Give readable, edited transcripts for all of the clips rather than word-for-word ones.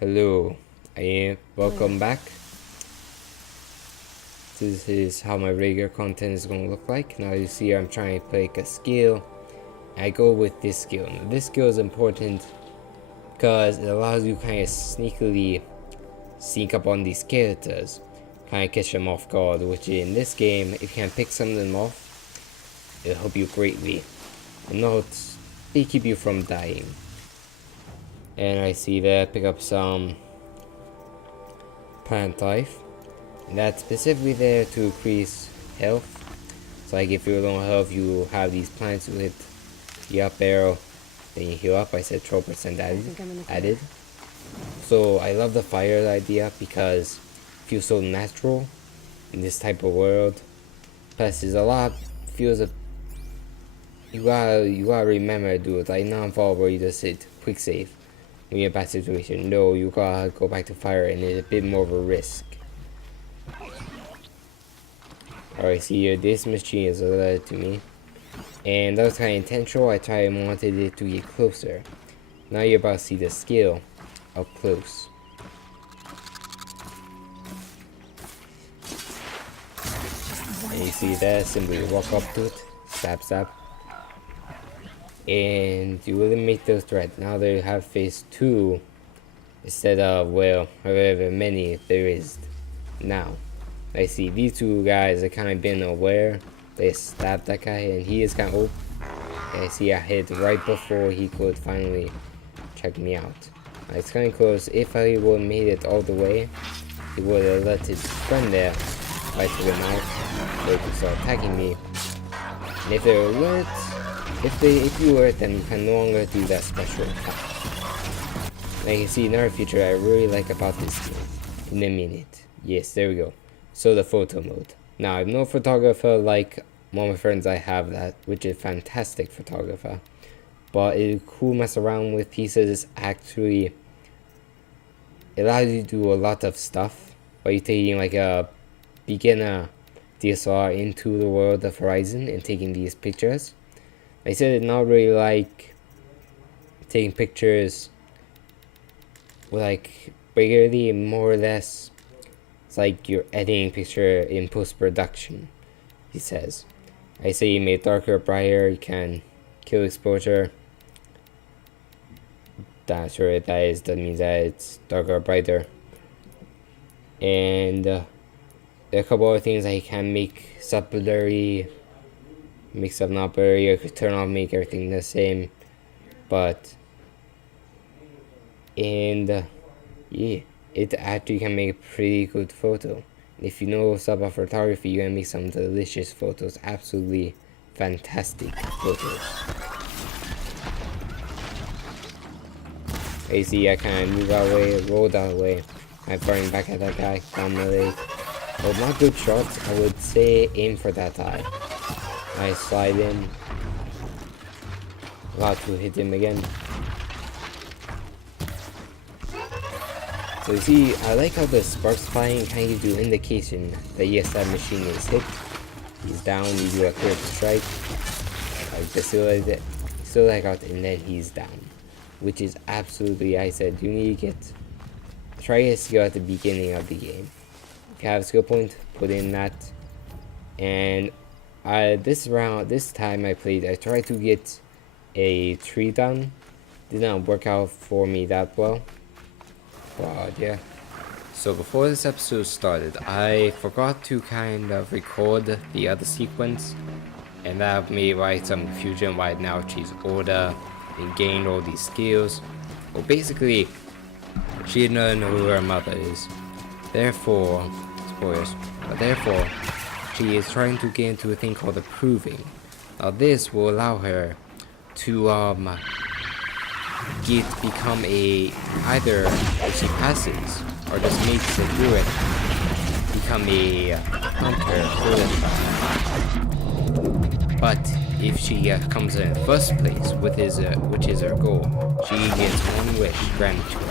Hello, welcome back. This is how my regular content is going to look like. Now you see I'm trying to pick a skill. I go with this skill. Now this skill is important because it allows you kind of sneakily sneak up on these characters, kind of catch them off guard, which in this game, if you can pick some of them off, it'll help you greatly. And not, they keep you from dying. And I see that pick up some plant life. And that's specifically there to increase health. So like if you're low on health, you have these plants with the up arrow, then you heal up. I said 12% added. So I love the fire idea because it feels so natural in this type of world. Plus there's a lot feels a you gotta remember to do it. Like non-fall where you just hit quick save when you're in a bad situation. No, you gotta go back to fire and it's a bit more of a risk. Alright, see here, this machine is alerted to me. And that was kind of intentional. I tried and wanted it to get closer. Now you're about to see the skill up close. And you see that, simply walk up to it, stab, stab. And you eliminate those threats. Now they have phase 2 instead of, well, however many there is now. I see these two guys are kind of been aware. They stabbed that guy and he is kind of and I see I hit right before he could finally check me out. It's kind of close. If I would have made it all the way, he would have let his friend there fight to him out so he could start attacking me. And if they're alert, if you alert them, you can no longer do that special attack. Now you can see another feature I really like about this game. In a minute. Yes, there we go. So the photo mode. Now I'm no photographer like one of my friends I have that, which is fantastic photographer. But it's cool mess around with pieces. It's actually it allows you to do a lot of stuff by you taking like a beginner DSLR into the world of Horizon and taking these pictures. I said it's not really like taking pictures with like regularly, more or less. It's like you're editing picture in post-production, he says. I say you make darker, brighter, you can kill exposure. That's sure that means that it's darker or brighter. And there are a couple other things that you can make stuff blurry, make stuff not blurry, or you could turn off, make everything the same. But yeah, it actually can make a pretty good photo. If you know stuff about photography, you can make some delicious photos, absolutely fantastic photos. You see I kind of move that way, roll that way. I'm firing back at that guy, down my leg. Well, not good shots, I would say aim for that eye. I slide in, about to hit him again. So you see, I like how the sparks flying kind of gives you indication that yes, that machine is hit. He's down, you do a clear strike. Like the still like out, and then he's down. Which is absolutely, I said, you need to try a skill at the beginning of the game. If you have a skill point, put in that. And this time I played, I tried to get a tree done. Did not work out for me that well. But yeah. So before this episode started, I forgot to kind of record the other sequence. And that made some confusion why now she's older and gained all these skills. Well, basically, she doesn't know who her mother is. Therefore, spoilers, but therefore, she is trying to get into a thing called approving. Now this will allow her to become either if she passes or just makes it through it, become a hunter for them. But if she comes in first place, which is her goal, she gets one wish granted to her.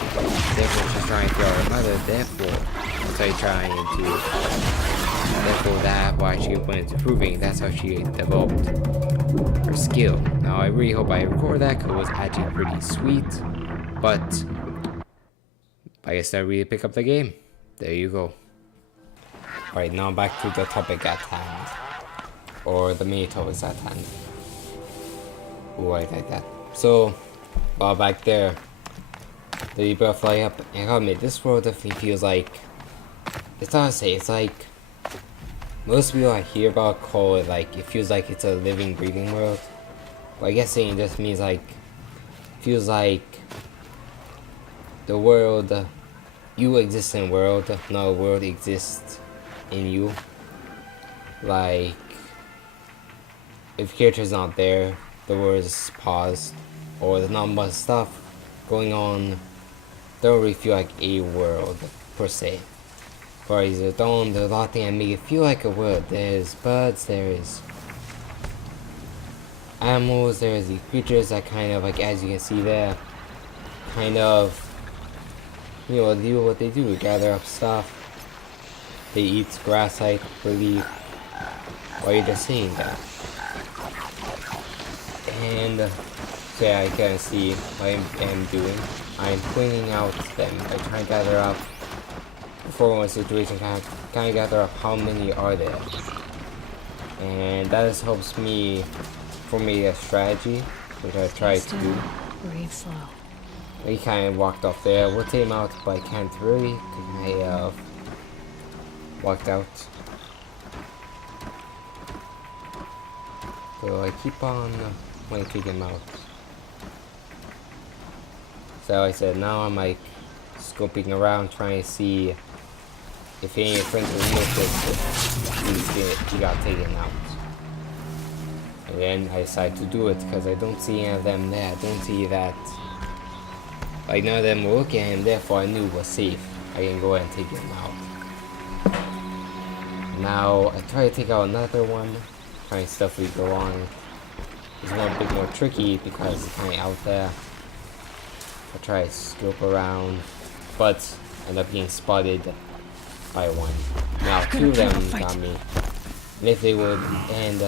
Therefore, she's trying to throw her mother. Therefore, that's why she went into proving. That's how she developed her skill. Now, I really hope I record that because it was actually pretty sweet. But I guess I really pick up the game. There you go. Alright, now back to the topic at hand. Or the main topics at hand. Ooh, I like that. So, while back there, the bird fly up, and I gotta admit, this world definitely feels like, it's hard to say, it's like, most people I hear about call it like, it feels like it's a living, breathing world. But I guess saying just means like, feels like the world, you exist in a world, not a world exists in you. Like, if character's not there, the world is paused, or there's not much stuff going on. Don't really feel like a world per se. Whereas the Dawn, there's a lot of things that make it feel like a world. There's birds, there's animals, there's these creatures that kind of, like, as you can see there, kind of, you know, do what they do, gather up stuff. They eat grass, I believe, while you're just seeing that. And so yeah, I can see what I am doing. I'm pointing out them. I try to gather up, before one situation, kind of gather up how many are there. And that just helps me formulate a strategy, which I try to do. Breathe slow. He kind of walked off there. We'll take him out, but I can't really, because I walked out. So I keep on wanting to take him out. So I said, now I'm like scoping around, trying to see if any friends will notice he got taken out. And then I decided to do it because I don't see any of them there. I don't see that. Like, none of them were looking at him, therefore I knew it was safe. I can go ahead and take him out. Now I try to take out another one, trying to stealthily go on. It's one a bit more tricky because it's kind of out there. I try to scope around, but end up getting spotted by one. Now two of them got me. And if they would, and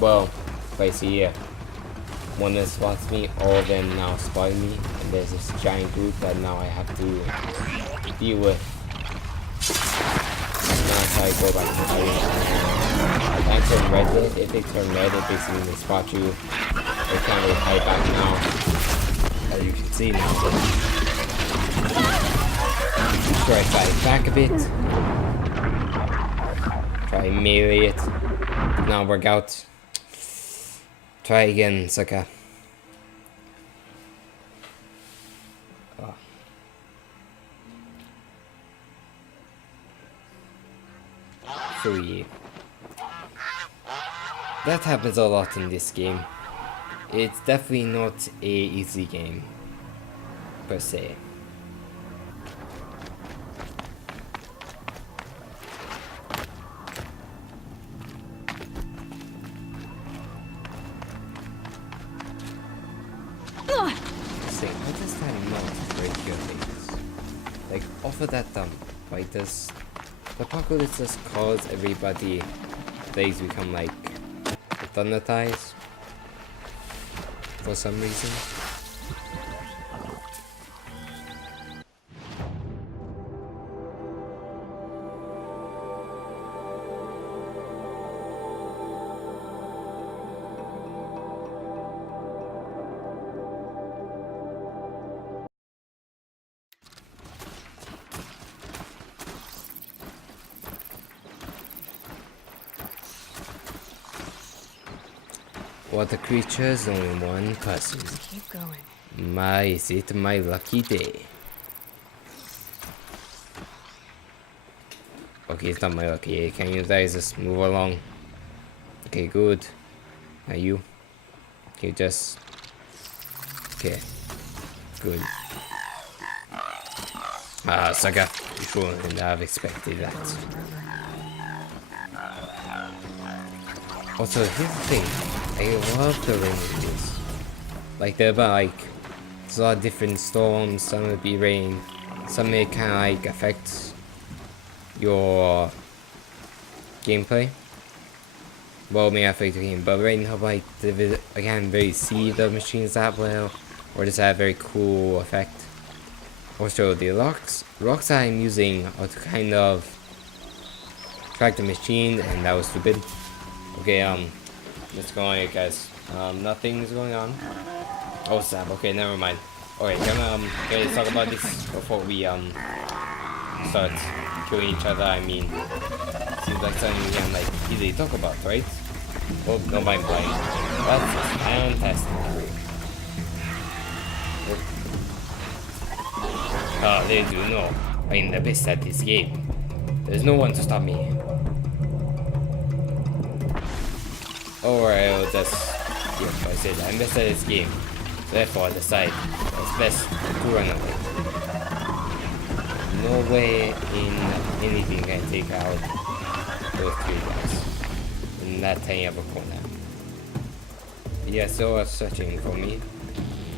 well, if I see here, one that spots me, all of them now spot me, and there's this giant group that now I have to deal with. Now I try to go back to the fight. I turn red. If they turn red, it basically means they spot you. They can't really fight back now, as you can see now. Try to fight back a bit. Try melee it. Did not work out. Try again, sucker. Oh. So yeah. That happens a lot in this game. It's definitely not a easy game, per se. Why does that not break your legs? Like, off of that dump, why does the apocalypse just cause everybody legs become like thunder ties? For some reason. What a creatures, only one person. Keep going. My, is it my lucky day? Okay, it's not my lucky day. Can you guys just move along? Okay, good. Now you. Okay, just. Okay. Good. Ah, sucker. You shouldn't have expected that. Also, here's the thing. I love the ranges. Like, they're about, like, there's a lot of different storms. Some will be rain. Some may kind of, like, affect your gameplay. Well, may affect your game, but right now, like, I can't really see the machines that well. or does it have a very cool effect? Also, the rocks I'm using are to kind of track the machine, and that was stupid. Okay, let's go on here, guys. Nothing's going on. Oh, snap. Okay, never mind. Alright, let's talk about this before we start killing each other. I mean, seems like something we can like easily talk about, right? Oh, no mind playing. That's fantastic. They do know I'm the best at this game. There's no one to stop me. Alright, I'll just... Yep, I said I'm best at this game. Therefore, I decide it's best to run away. No way in anything can take out those three guys in that tiny of a corner. Yeah, so was searching for me.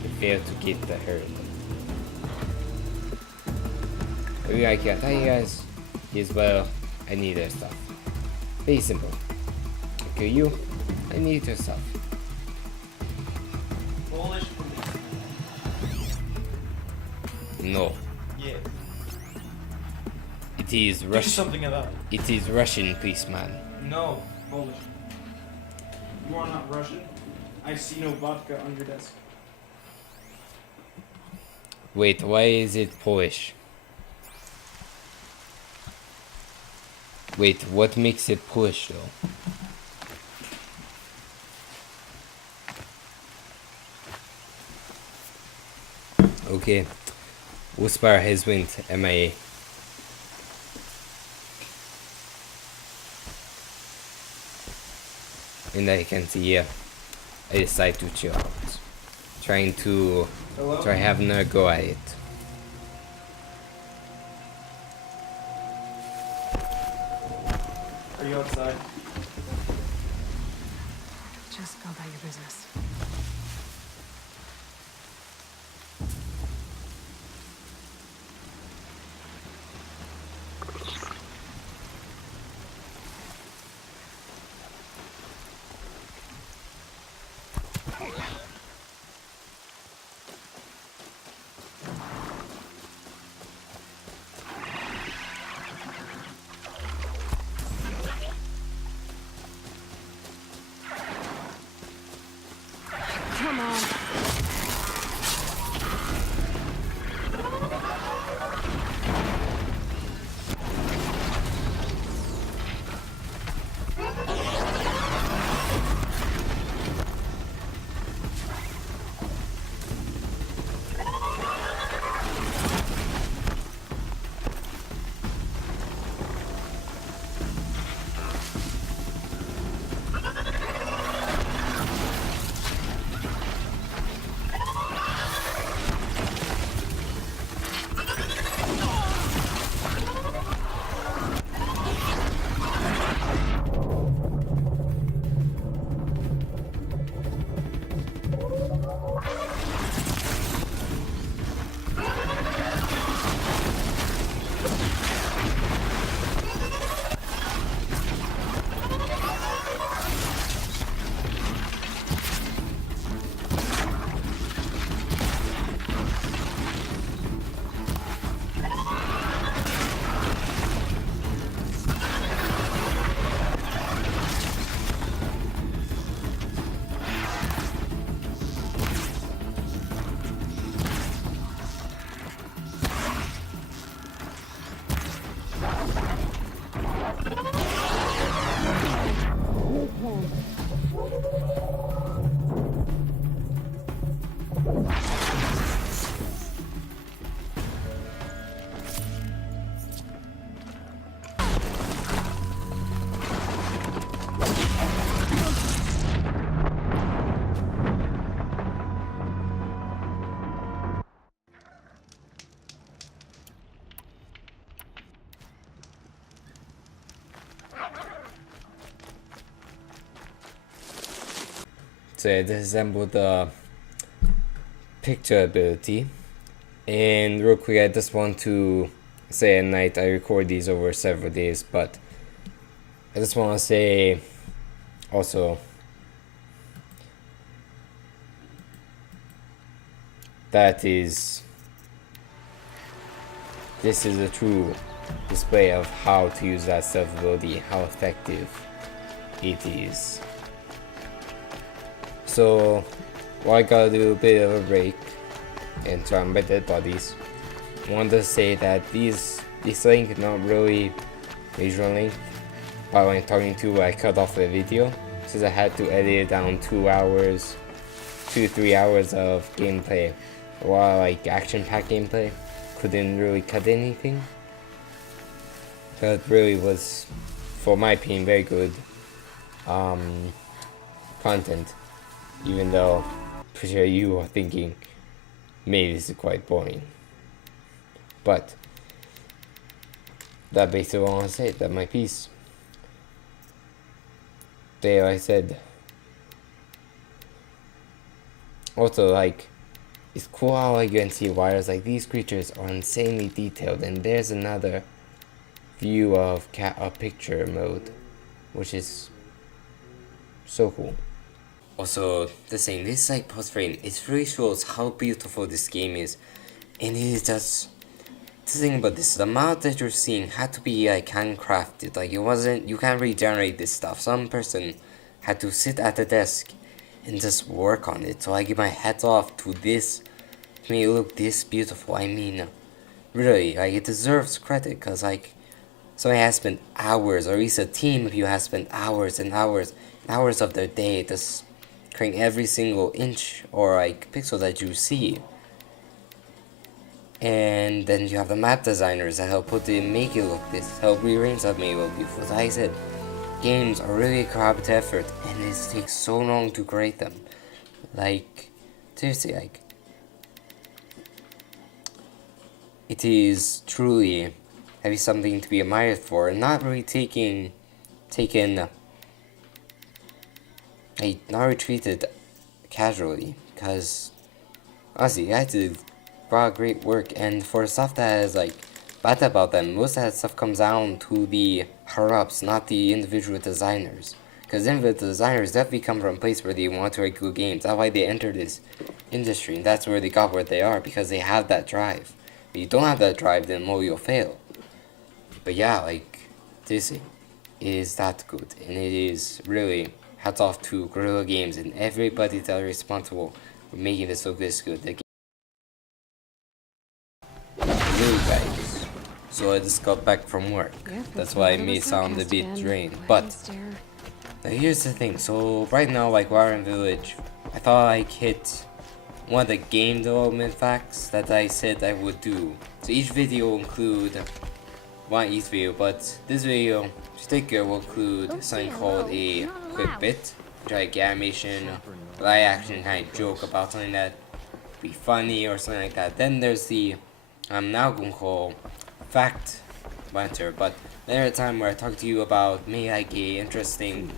They failed to get the herd. Maybe I can't tell you guys is, well, I need their stuff. Very simple. I kill you, I need your stuff. Polish? No. Yeah. It is Do Russian. something about it. It is Russian, policeman. No, Polish. You are not Russian. I see no vodka on your desk. Wait, why is it Polish? Wait, what makes it Polish though? Okay. Whisper has went MIA. And I can see, yeah, I decide to chill out. Trying to Hello? try having a go at it. Are you outside? Just go about your business. Come on. So I disassembled the picture ability. And real quick, I just want to say at night, I record these over several days, but I just want to say also that is, this is a true display of how to use that stealth ability, how effective it is. So, well, I gotta do a bit of a break and try my dead bodies. I want to say that this link not really visual link, but when talking to I cut off the video since I had to edit down 2 hours, 2-3 hours of gameplay, while like action-packed gameplay, couldn't really cut anything. That really was, for my opinion, very good content, even though I'm pretty sure you are thinking maybe this is quite boring. But that basically all I want to say. That's my piece. There, I said. Also, like, it's cool how like you can see wires. Like, these creatures are insanely detailed, and there's another view of picture mode, which is so cool. Also, the thing, this like post frame, it really shows how beautiful this game is, and it is just the thing about this. The amount that you're seeing had to be like handcrafted. Like, it wasn't. You can't regenerate this stuff. Some person had to sit at the desk and just work on it. So I give my hat off to this. To make it look this beautiful. I mean, really, like, it deserves credit, cause like somebody has spent hours, or at least a team of you has spent hours and hours and hours of their day just creating every single inch or like pixel that you see. And then you have the map designers that help make it look this, help rearrange that make it look beautiful. As I said, games are really a collaborative effort, and it takes so long to create them. Like, seriously, like, it is truly having something to be admired for, and not really not retreated casually, because honestly, I had to brought great work, and for stuff that is like bad about them, most of that stuff comes down to the higher-ups, not the individual designers. Because individual designers definitely come from a place where they want to make good games. That's why they enter this industry, and that's where they got where they are, because they have that drive. If you don't have that drive, then you'll fail. But yeah, like, this is that good, and it is really hats off to Guerrilla Games and everybody that are responsible for making this look this good. Really, guys. So I just got back from work. Yeah, That's why I may sound a bit drained. But now here's the thing. So right now, like, while in Village, I thought I'd hit one of the game development facts that I said I would do. So each video will include each video, but this video in particular will include something called a quick bit, like animation, live action kind of joke about something that be funny or something like that. Then there's the I'm now going to call fact banter, but there's a time where I talk to you about maybe like a interesting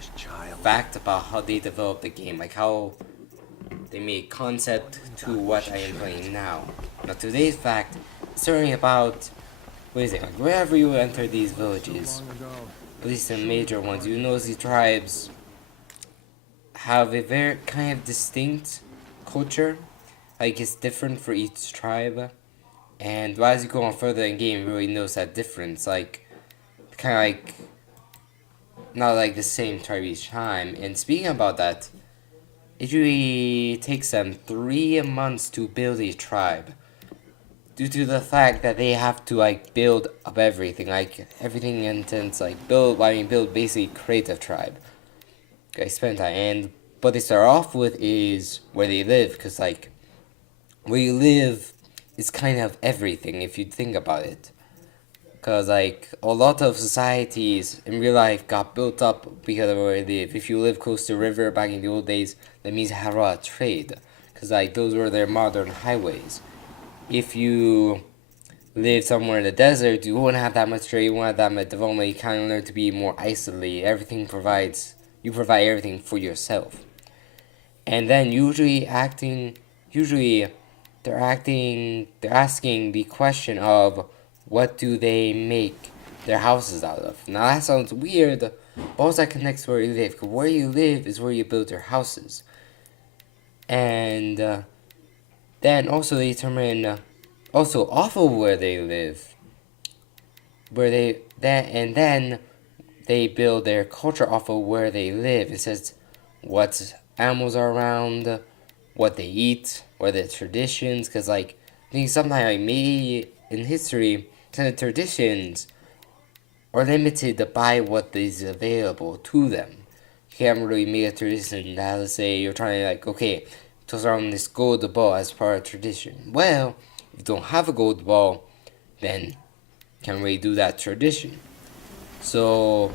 fact about how they developed the game, like how they made concept to what I am playing now. Now today's fact is certainly about, what is it, like wherever you enter these villages, at least the major ones, you notice the tribes have a very kind of distinct culture, like it's different for each tribe. And as you go on further in game, you really notice that difference, like, kind of like, not like the same tribe each time. And speaking about that, it usually takes them 3 months to build a tribe, due to the fact that they have to, like, build up everything, like, everything intends, like, build basically create a tribe. Okay, spend time, and what they start off with is where they live, because, like, where you live is kind of everything if you think about it. Because, like, a lot of societies in real life got built up because of where they live. If you live close to a river back in the old days, that means you have a lot of trade. Because, like, those were their modern highways. If you live somewhere in the desert, you won't have that much trade, you won't have that much development. You kind of learn to be more isolated. You provide everything for yourself. And then they're asking the question of what do they make their houses out of. Now that sounds weird, but also that connects to where you live, because where you live is where you build your houses. And Then also they determine also off of where they live, and then they build their culture off of where they live. It says what animals are around, what they eat, what their traditions. Because like I think sometimes like maybe in history, some of the traditions are limited by what is available to them. You can't really make a tradition that, let's say you're trying to like, okay, toss around this gold ball as part of tradition. Well, if you don't have a gold ball, then can't really do that tradition. So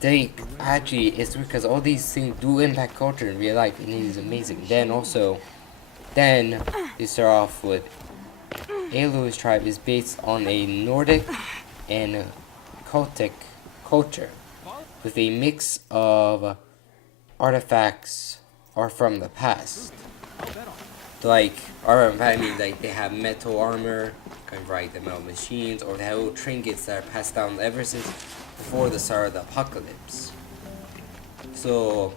they actually, it's because all these things do impact culture in real life, and it is amazing. Then they start off with Aloy's tribe is based on a Nordic and Celtic culture with a mix of artifacts are from the past. Like, I mean, like they have metal armor, kind of like the metal machines, or they have little trinkets that are passed down ever since before the start of the apocalypse. So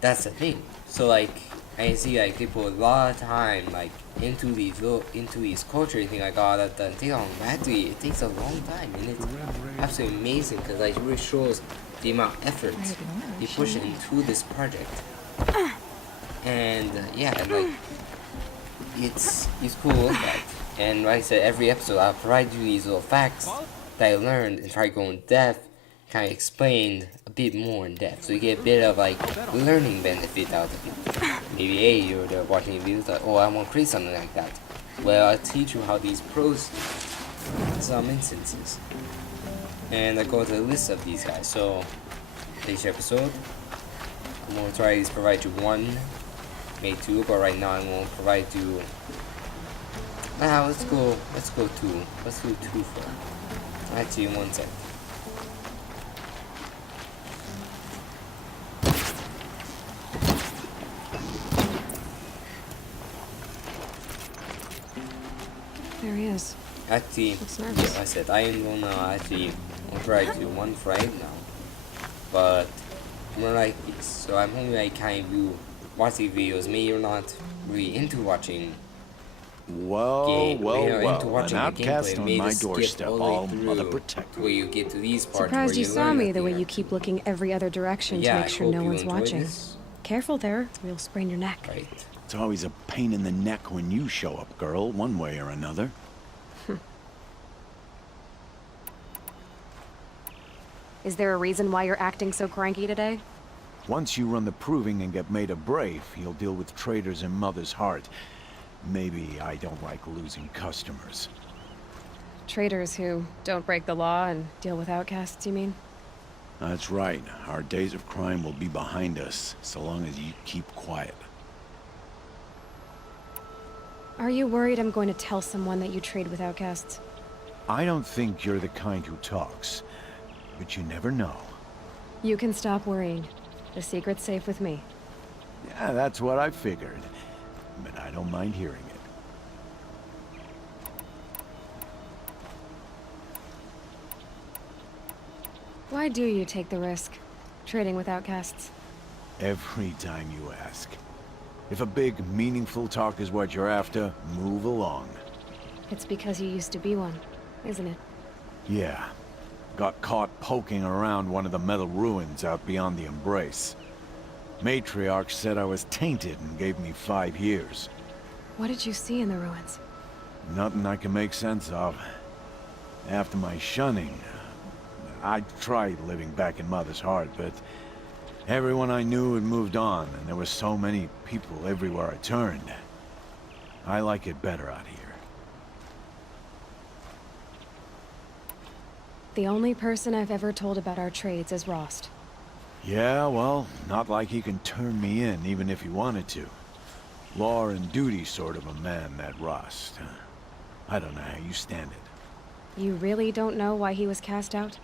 that's the thing. So like I see like people a lot of time like into these culture thing like oh that takes long. Actually it takes a long time and it's absolutely amazing because like it really shows the amount of effort they push into this project. And yeah, and like it's cool to look at. And like I said, every episode I'll provide you these little facts that I learned and try to go in depth, kind of explained a bit more in depth, so you get a bit of like learning benefit out of it. Maybe hey, you're there watching videos like, oh, I want to create something like that. Well, I'll teach you how these pros in some instances, and I go to the list of these guys. So each episode, I'm gonna try to provide you one, maybe two, but right now I'm gonna provide you. Let's go two. Let's do two for. Actually, one second. There he is. Actually, Looks nervous. yeah, I said I am gonna try to one for right now, but I'm gonna like this. So I'm hoping I kind of do watching videos. Maybe you're not really into watching. An outcast on my skip doorstep, all the all way mother through protector. where you get to these parts. Surprised where you saw learn me a the way thing you or- keep looking every other direction Yeah, to I make sure hope no you one's enjoyed watching. this. Careful there, or you'll sprain your neck. Right. It's always a pain in the neck when you show up, girl, one way or another. Is there a reason why you're acting so cranky today? Once you run the proving and get made a brave, you'll deal with traitors in Mother's Heart. Maybe I don't like losing customers. Traitors who don't break the law and deal with outcasts, you mean? That's right. Our days of crime will be behind us, so long as you keep quiet. Are you worried I'm going to tell someone that you trade with outcasts? I don't think you're the kind who talks, but you never know. You can stop worrying. The secret's safe with me. Yeah, that's what I figured. But I don't mind hearing it. Why do you take the risk, trading with outcasts? Every time you ask. If a big, meaningful talk is what you're after, move along. It's because you used to be one, isn't it? Yeah. Got caught poking around one of the metal ruins out beyond the Embrace. Matriarch said I was tainted and gave me 5 years. What did you see in the ruins? Nothing I can make sense of. After my shunning, I tried living back in Mother's Heart, but everyone I knew had moved on, and there were so many people everywhere I turned. I like it better out here. The only person I've ever told about our trades is Rost. Yeah, well, not like he can turn me in, even if he wanted to. Law and duty sort of a man, that Rost. I don't know how you stand it. You really don't know why he was cast out?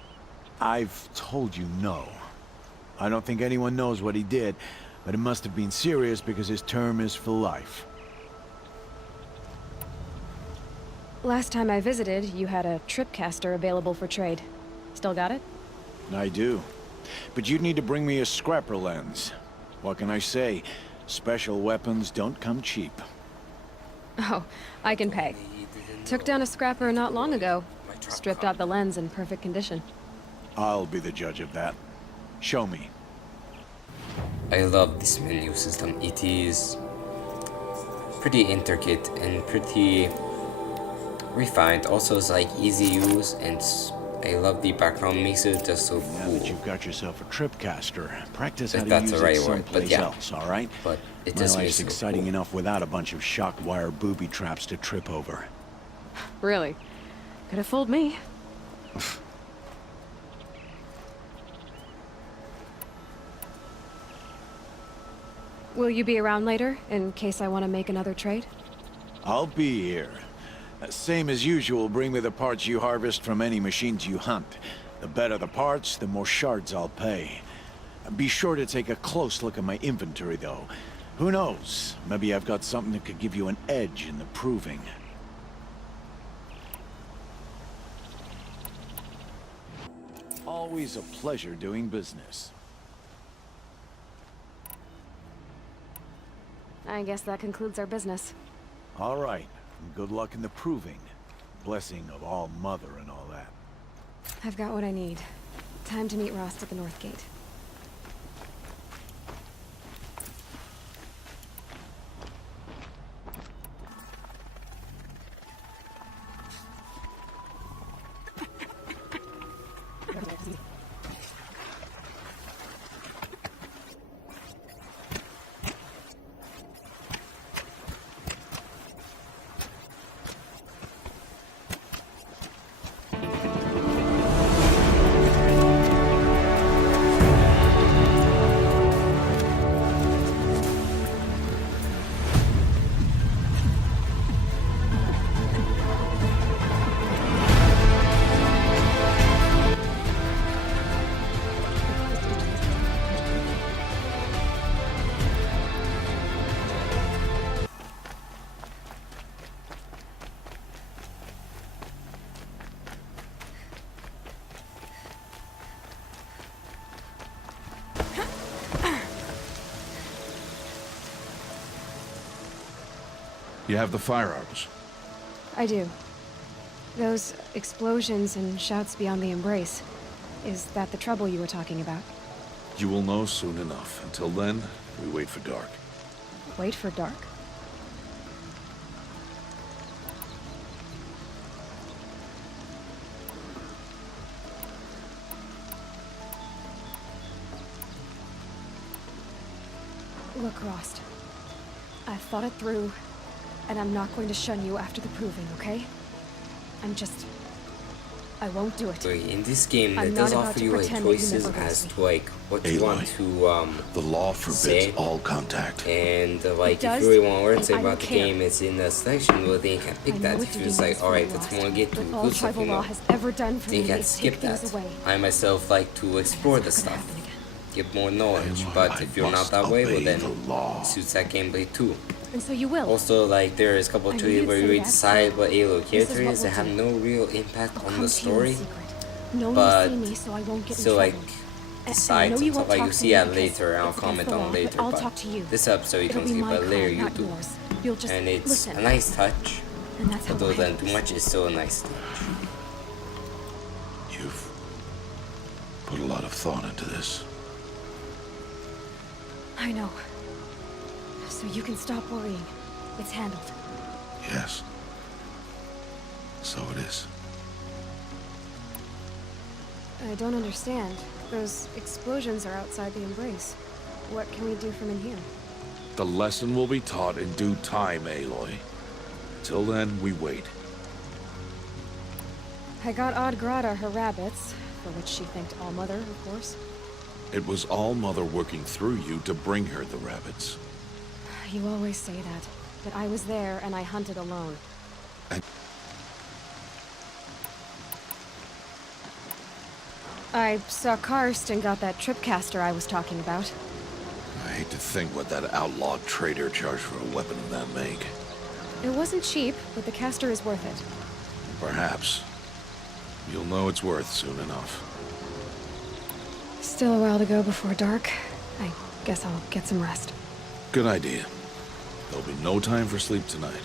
I've told you no. I don't think anyone knows what he did, but it must have been serious because his term is for life. Last time I visited, you had a tripcaster available for trade. Still got it? I do. But you'd need to bring me a scrapper lens. What can I say? Special weapons don't come cheap. Oh, I can pay. Took down a scrapper not long ago. Stripped out the lens in perfect condition. I'll be the judge of that. Show me. I love this menu system. It is pretty intricate and pretty refined. Also, it's like easy use, and I love the background. Makes it just so Now cool. that you've got yourself a tripcaster, practice If how to that's use the right it word, but someplace yeah. else, all right? But it My just life's makes it exciting cool. enough without a bunch of shock wire booby traps to trip over. Really? Could have fooled me. Will you be around later, in case I want to make another trade? I'll be here. Same as usual, bring me the parts you harvest from any machines you hunt. The better the parts, the more shards I'll pay. Be sure to take a close look at my inventory, though. Who knows? Maybe I've got something that could give you an edge in the proving. Always a pleasure doing business. I guess that concludes our business. All right. Good luck in the proving. Blessing of All Mother and all that. I've got what I need. Time to meet Rost at the North Gate. You have the firearms. I do. Those explosions and shouts beyond the embrace. Is that the trouble you were talking about? You will know soon enough. Until then, we wait for dark. Wait for dark. Look, Rost. I've thought it through, and I'm not going to shun you after the proving, okay? I won't do it. So in this game, I'm it not does about offer to you like pretend that you choices never heard as of to like what you Aloy, want to The law forbids say. all contact. And like if does, you really want to learn and something I about the don't care. game, it's in the selection wheel. Then you can pick I that know if it's you're a just like, demon alright, for that's the what I get to but all do tribal something law about. has ever done for Then you me can is skip take things that. away. I myself like to explore the That's not gonna stuff, happen again. get more knowledge. Aloy, But I if you're not must that way, well obey then the law. it suits that gameplay too. And so you will. Also, like there is a couple I of knew you'd tweets where say you really that, decide so what Alo this is character what is that we'll have do. no real impact I'll on come the to you in story. secret. No one but will see me, so I won't get in so like trouble. And I decide know you something won't like talk you to see me that because later and I'll it's comment against the on law, later. but I'll But talk to you. this episode you It'll can be skip, my but later crime, you not do. yours. You'll just And it's listen. a nice touch. And that's how Although it then too is. much is still a nice touch. You've put a lot of thought into this. I know. So you can stop worrying. It's handled. Yes. So it is. I don't understand. Those explosions are outside the embrace. What can we do from in here? The lesson will be taught in due time, Aloy. Till then, we wait. I got Odd Grata her rabbits, for which she thanked All Mother, of course. It was All Mother working through you to bring her the rabbits. You always say that, but I was there and I hunted alone. And- I saw Karst and got that tripcaster I was talking about. I hate to think what that outlawed trader charged for a weapon of that make. It wasn't cheap, but the caster is worth it. Perhaps. You'll know its worth soon enough. Still a while to go before dark. I guess I'll get some rest. Good idea. There'll be no time for sleep tonight.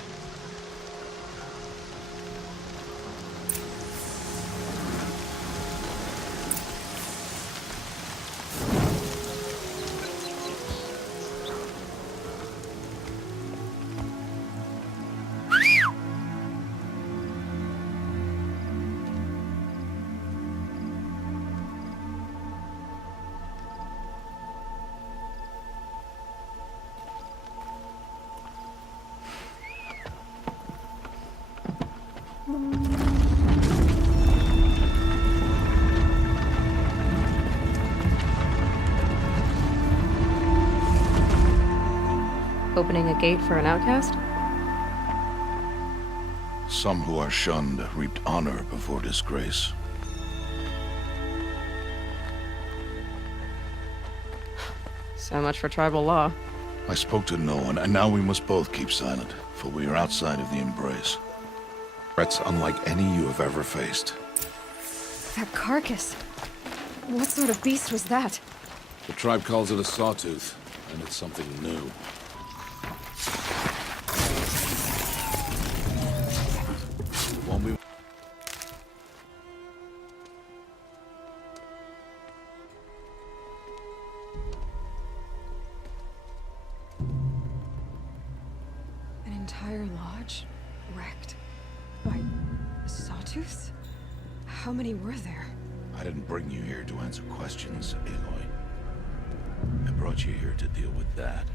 Opening a gate for an outcast? Some who are shunned reaped honor before disgrace. So much for tribal law. I spoke to no one, and now we must both keep silent, for we are outside of the embrace. Threats unlike any you have ever faced. That carcass. What sort of beast was that? The tribe calls it a sawtooth, and it's something new. It won't be... An entire lodge wrecked by sawtooths? How many were there? I didn't bring you here to answer questions, Aloy. I brought you here to deal with that.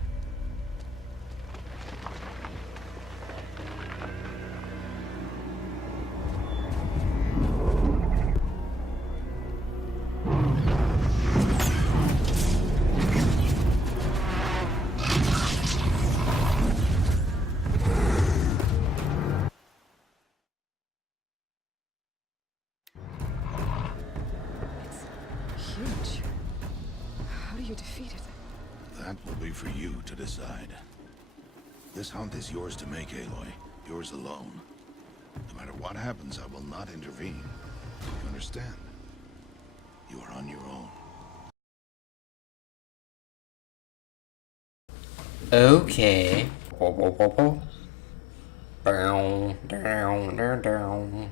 Huge. How do you defeat it? That will be for you to decide. This hunt is yours to make, Aloy. Yours alone. No matter what happens, I will not intervene. You understand? You are on your own. Okay. Down.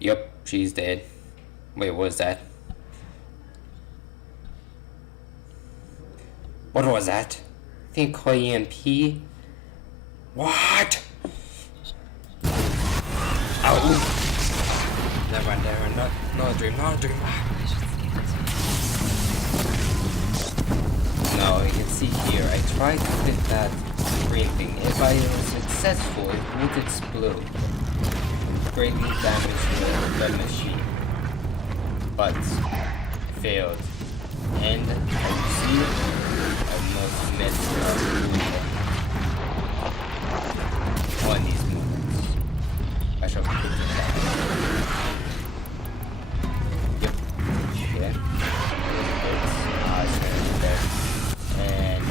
Yep, she's dead. Wait, what was that? What was that? I think call EMP. What? Oh! Never mind, not a dream, not a dream. Now you can see here, I tried to hit that green thing. If I was successful, it would explode, greatly damage the machine. But failed. And as you see, I almost missed on these movements. I shall put it down. Yep. Okay. It's gonna be there. And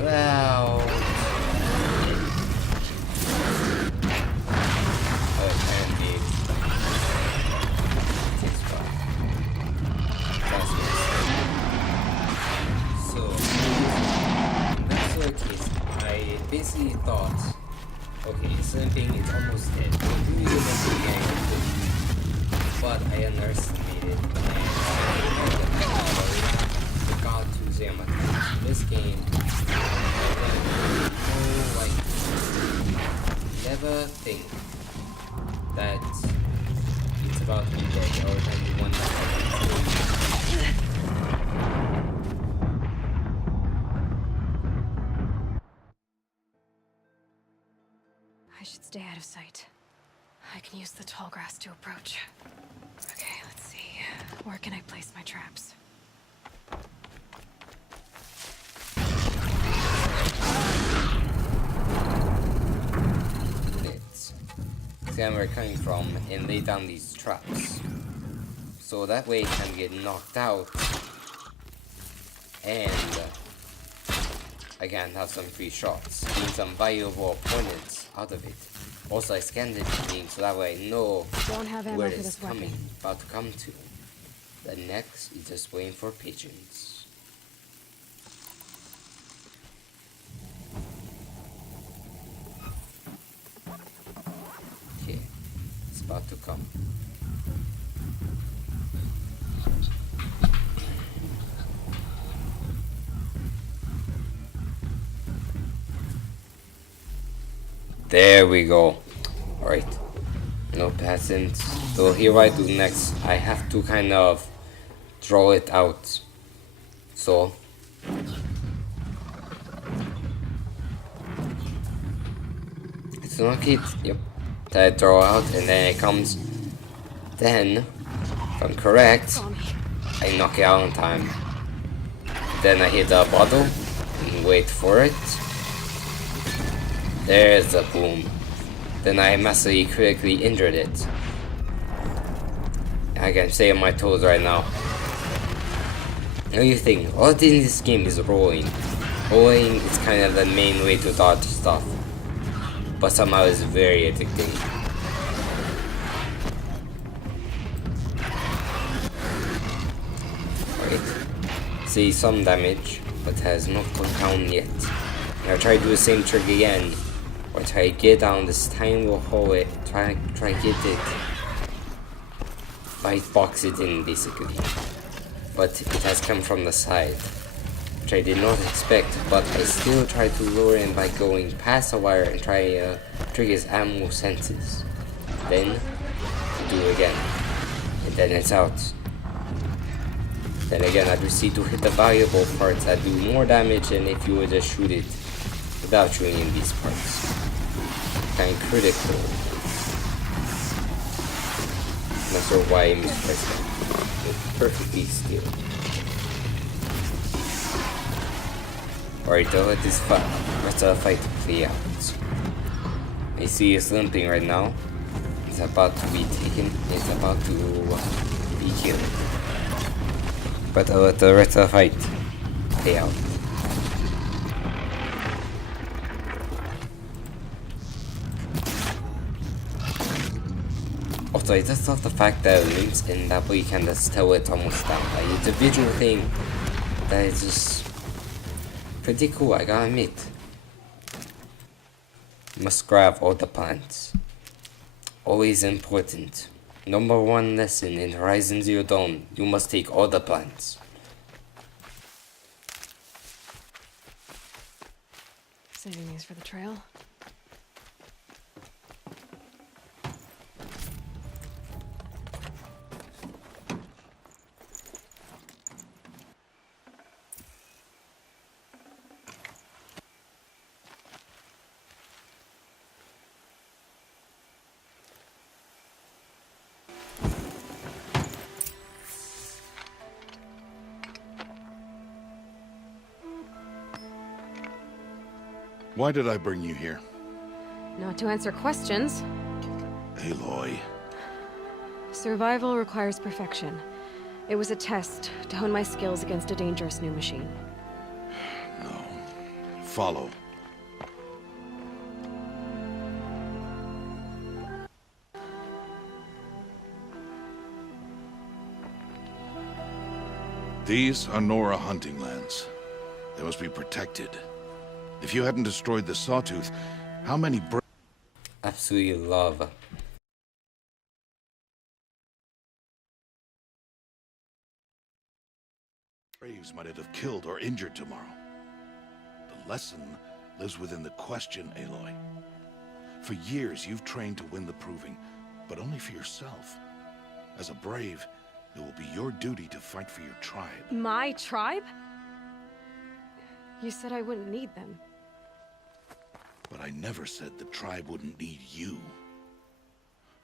well, apparently takes one. That's good. So that's the case. I basically thought, okay, something is almost dead. But I underestimated and got to Zama. This game, never think that it's about to be dead or that you want I should stay out of sight. I can use the tall grass to approach. Okay, let's see. Where can I place my traps? where we're coming from and lay down these traps. So that way it can get knocked out and I can have some free shots, getting some valuable opponents out of it. Also I scanned the thing so that way I know where it's coming, about to come to. The next is just waiting for patience. Okay, it's about to come. There we go. Alright. No peasants. So here what I do next, I have to kind of draw it out. So it's to knock it. Yep. Then I throw out, and then it comes. Then, if I'm correct, I knock it out in time. Then I hit the bottle and wait for it. There's the boom. Then I massively critically injured it. I can stay on my toes right now. Another thing, all in this game is rolling. Rolling is kind of the main way to dodge stuff. But somehow it's very addicting. Right. See some damage, but has not gone down yet. Now try to do the same trick again. Or try to get down this tiny little hallway. Try to get it. Fight box it in basically. But it has come from the side, which I did not expect, but I still tried to lure him by going past the wire and try to trigger his animal senses. Then, do it again, and then it's out. Then again, I proceed to hit the valuable parts that do more damage than if you would just shoot it without shooting in these parts. Kind of critical. Not sure why I mispressed that. Perfectly still. Alright, I'll let this fight play out. I see he's limping right now. He's about to be taken. He's about to be killed. But I'll let the rest of the fight play out. Also, I just love the fact that it limps and that way you can just tell it's almost down. Like, it's a visual thing that is just pretty cool, I gotta admit. Must grab all the plants. Always important. Number one lesson in Horizon Zero Dawn, you must take all the plants. Saving these for the trail. Why did I bring you here? Not to answer questions. Aloy. Survival requires perfection. It was a test to hone my skills against a dangerous new machine. No. Follow. These are Nora hunting lands. They must be protected. If you hadn't destroyed the Sawtooth, how many Absolutely love. braves might it have killed or injured tomorrow? The lesson lives within the question, Aloy. For years, you've trained to win the proving, but only for yourself. As a brave, it will be your duty to fight for your tribe. My tribe? You said I wouldn't need them. But I never said the tribe wouldn't need you.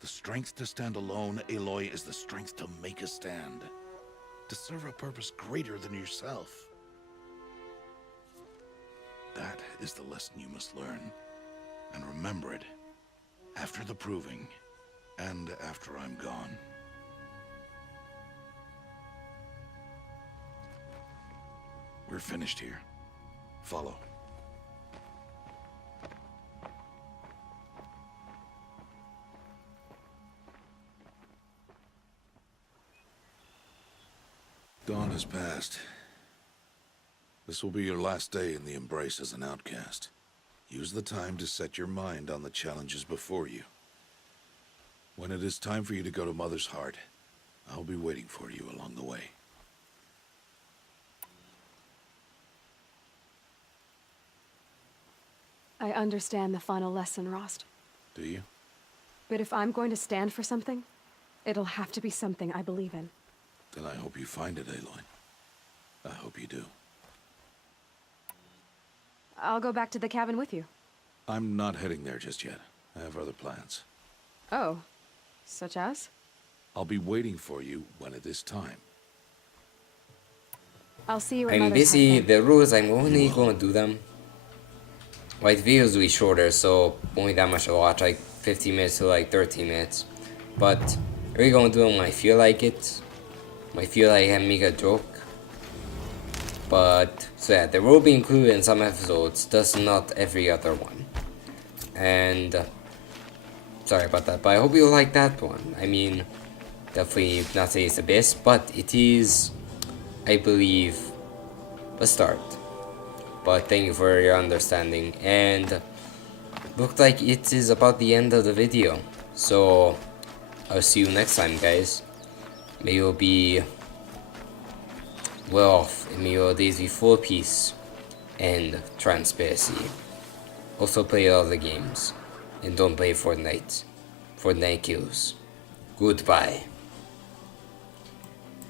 The strength to stand alone, Aloy, is the strength to make a stand. To serve a purpose greater than yourself. That is the lesson you must learn. And remember it. After the proving. And after I'm gone. We're finished here. Follow. Dawn has passed. This will be your last day in the Embrace as an outcast. Use the time to set your mind on the challenges before you. When it is time for you to go to Mother's Heart, I'll be waiting for you along the way. I understand the final lesson, Rost. Do you? But if I'm going to stand for something, it'll have to be something I believe in. Then I hope you find it, Aloy. I hope you do. I'll go back to the cabin with you. I'm not heading there just yet. I have other plans. Oh. Such as? I'll be waiting for you when it is time. I'll see you at I'm Mother's busy. Hut then. The rules, I'm only gonna do them. Like, the videos will be shorter, so only that much to watch, like 15 minutes to like 13 minutes. But I'm really gonna do them when I feel like it. When I feel like I make a joke. But, so yeah, they will be included in some episodes, just not every other one. And, sorry about that, but I hope you like that one. I mean, definitely not saying it's the best, but it is, I believe, a start. But thank you for your understanding, and looked like it is about the end of the video. So, I'll see you next time, guys. May you be well off, and may your days be full of peace and transparency. Also play all the games, and don't play Fortnite. Fortnite kills. Goodbye.